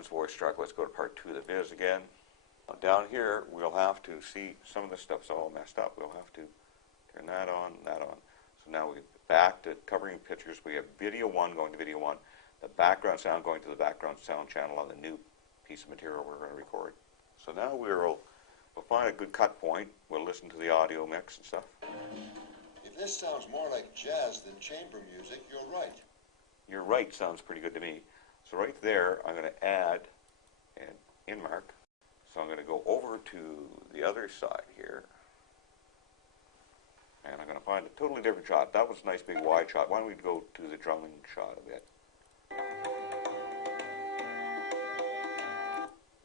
John's voice track. Let's go to part 2 of the viz again. Down here, we'll have to see some of this stuff's all messed up. We'll have to turn that on, that on. So now we're back to covering pictures. We have video 1 going to video 1, the background sound going to the background sound channel on the new piece of material we're going to record. So now we'll find a good cut point. We'll listen to the audio mix and stuff. If this sounds more like jazz than chamber music, you're right. You're right sounds pretty good to me. So right there, I'm going to add an in mark. So I'm going to go over to the other side here. And I'm going to find a totally different shot. That was a nice big wide shot. Why don't we go to the drumming shot a bit.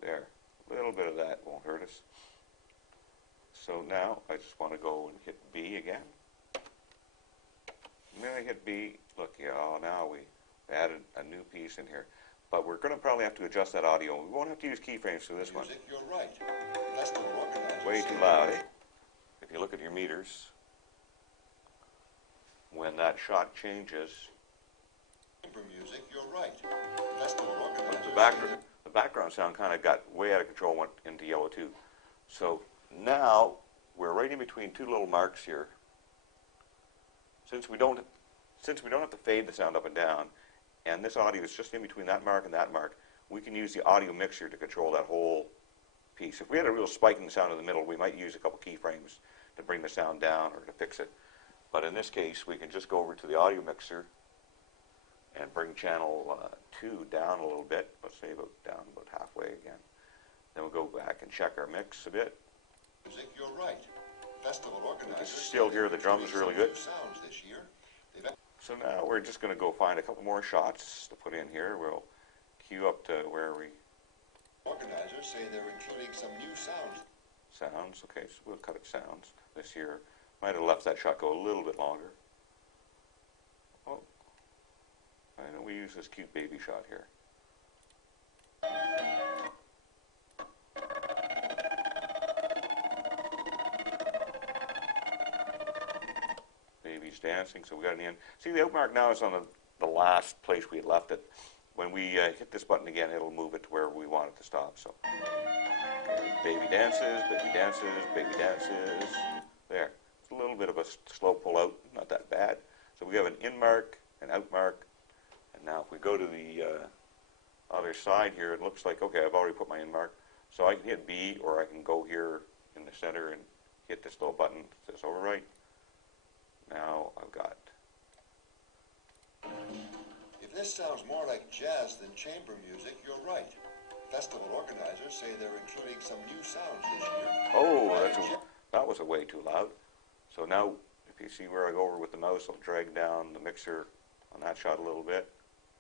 There. A little bit of that won't hurt us. So now I just want to go and hit B again. And then I hit B. Look, yeah, now we added a new piece in here. But we're going to probably have to adjust that audio. We won't have to use keyframes for this one. You're right. That's the organizer. Way too loud, eh? If you look at your meters, when that shot changes, music, you're right. That's the organizer. The background sound kind of got way out of control, went into yellow too. So now we're right in between two little marks here. Since we don't have to fade the sound up and down, and this audio is just in between that mark and that mark, we can use the audio mixer to control that whole piece. If we had a real spike in the sound in the middle, we might use a couple keyframes to bring the sound down or to fix it. But in this case, we can just go over to the audio mixer and bring channel 2 down a little bit. Let's say down about halfway again. Then we'll go back and check our mix a bit. Music, you're right. Festival organizers. You can still hear the drums really good. Sounds this year. So now we're just going to go find a couple more shots to put in here. We'll cue up to where we... Organizers say they're including some new sounds. Sounds, okay, so we'll cut it sounds this year. Might have left that shot go a little bit longer. Oh, I know we use this cute baby shot here. Baby's dancing, so we got an in. See, the outmark now is on the last place we had left it. When we hit this button again, it'll move it to where we want it to stop. So, okay, baby dances, baby dances, baby dances. There. It's a little bit of a slow pull out, not that bad. So we have an in mark, an out mark, and now if we go to the other side here, it looks like, okay, I've already put my in mark. So I can hit B, or I can go here in the center and hit this little button that says overwrite. Now I've got... If this sounds more like jazz than chamber music, you're right. Festival organizers say they're including some new sounds this year. Oh, that was way too loud. So now, if you see where I go over with the mouse, I'll drag down the mixer on that shot a little bit.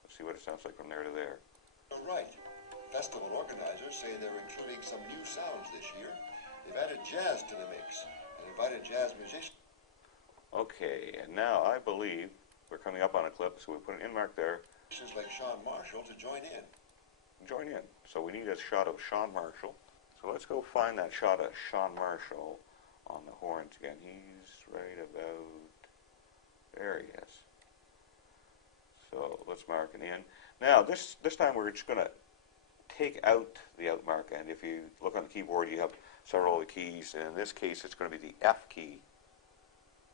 Let's see what it sounds like from there to there. You're right. Festival organizers say they're including some new sounds this year. They've added jazz to the mix and invited jazz musicians. Okay, and now I believe we're coming up on a clip, so we put an in mark there. Like Sean Marshall to join in. Join in. So we need a shot of Sean Marshall. So let's go find that shot of Sean Marshall on the horns again. He's right about there. He is. So let's mark it in. Now this time we're just going to take out the out mark, and if you look on the keyboard, you have several of the keys. And in this case, it's going to be the F key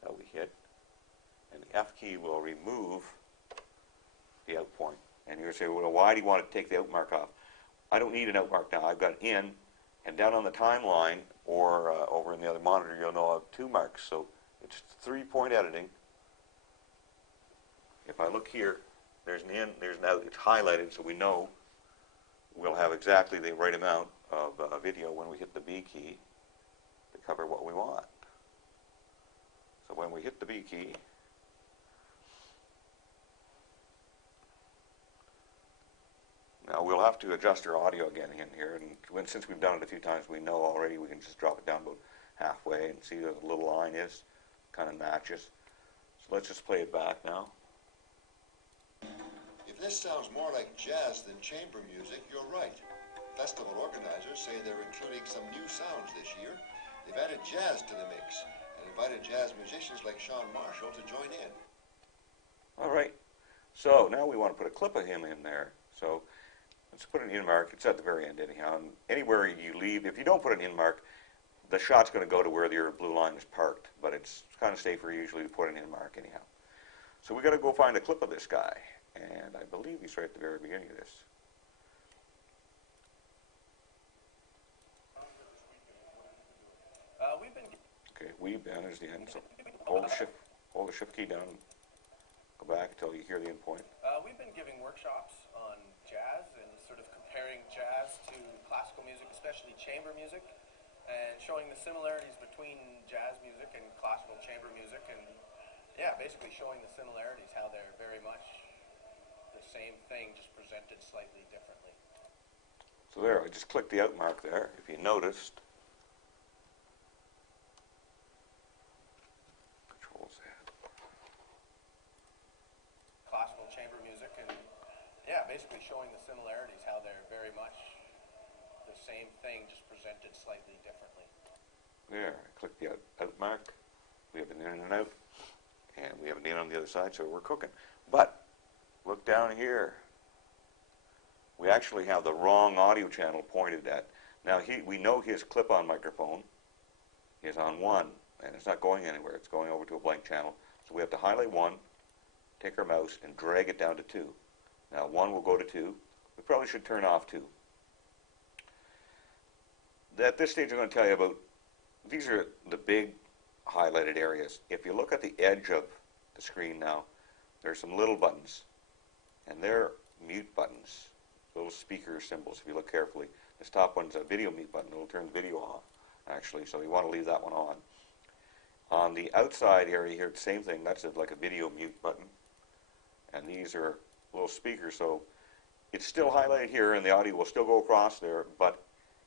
that we hit, and the F key will remove the out point. And you're going to say, well, why do you want to take the out mark off? I don't need an out mark now. I've got an in, and down on the timeline or over in the other monitor, you'll know I have 2 marks. So it's 3-point editing. If I look here, there's an in, there's an out. It's highlighted, so we know we'll have exactly the right amount of video when we hit the B key to cover what we want. So when we hit the B key, now we'll have to adjust our audio again in here, and since we've done it a few times, we know already we can just drop it down about halfway and see where the little line is, kind of matches. So let's just play it back now. If this sounds more like jazz than chamber music, you're right. Festival organizers say they're including some new sounds this year. They've added jazz to the mix and invited jazz musicians like Sean Marshall to join in. All right. So now we want to put a clip of him in there. So Let's put an in mark. It's at the very end anyhow. And anywhere you leave, if you don't put an in mark, the shot's going to go to where your blue line is parked. But it's kind of safer usually to put an in mark anyhow. So we got to go find a clip of this guy. And I believe he's right at the very beginning of this. Okay, we've been is the end. So hold the shift key down. Go back until you hear the end point. We've been giving workshops on jazz and sort of comparing jazz to classical music, especially chamber music, and showing the similarities between jazz music and classical chamber music, and yeah, basically showing the similarities, how they're very much the same thing, just presented slightly differently. So there, I just clicked the out mark there, if you noticed. Control Z. Classical chamber music, and yeah, basically showing the similarities, how they're very much the same thing, just presented slightly differently. There, I clicked the out mark. We have an in and out, and we have an in on the other side, so we're cooking. But look down here. We actually have the wrong audio channel pointed at. Now we know his clip-on microphone is on 1, and it's not going anywhere. It's going over to a blank channel. So we have to highlight 1, take our mouse, and drag it down to 2. Now 1 will go to 2. We probably should turn off 2. At this stage, I'm going to tell you about, these are the big highlighted areas. If you look at the edge of the screen now, there's some little buttons, and they're mute buttons, little speaker symbols if you look carefully. This top one's a video mute button. It'll turn the video off, actually, so you want to leave that one on. On the outside area here, the same thing. That's like a video mute button, and these are little speakers, so it's still highlighted here, and the audio will still go across there, but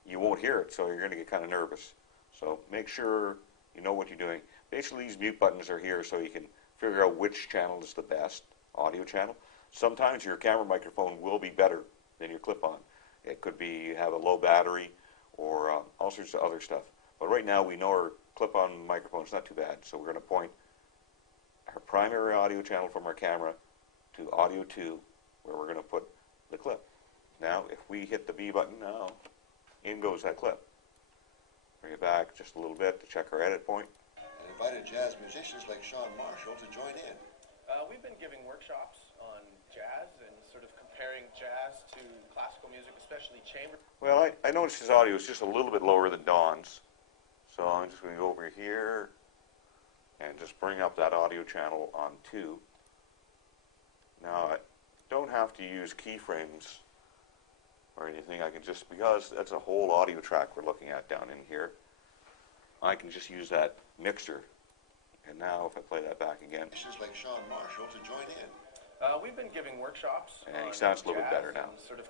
you won't hear it, so you're going to get kind of nervous. So make sure you know what you're doing. Basically, these mute buttons are here so you can figure out which channel is the best audio channel. Sometimes your camera microphone will be better than your clip-on. It could be you have a low battery or all sorts of other stuff. But right now we know our clip-on microphone is not too bad, so we're going to point our primary audio channel from our camera to audio 2, where we're going to put the clip. Now, if we hit the B button now, in goes that clip. Bring it back just a little bit to check our edit point. And invited jazz musicians like Sean Marshall to join in. We've been giving workshops on jazz and sort of comparing jazz to classical music, especially chamber. Well, I noticed his audio is just a little bit lower than Don's. So I'm just going to go over here and just bring up that audio channel on 2. Now, I don't have to use keyframes or anything. I can just, because that's a whole audio track we're looking at down in here, I can just use that mixer. And now if I play that back again. Musicians like Sean Marshall to join in. We've been giving workshops And he on sounds a little bit jazz better now. and sort of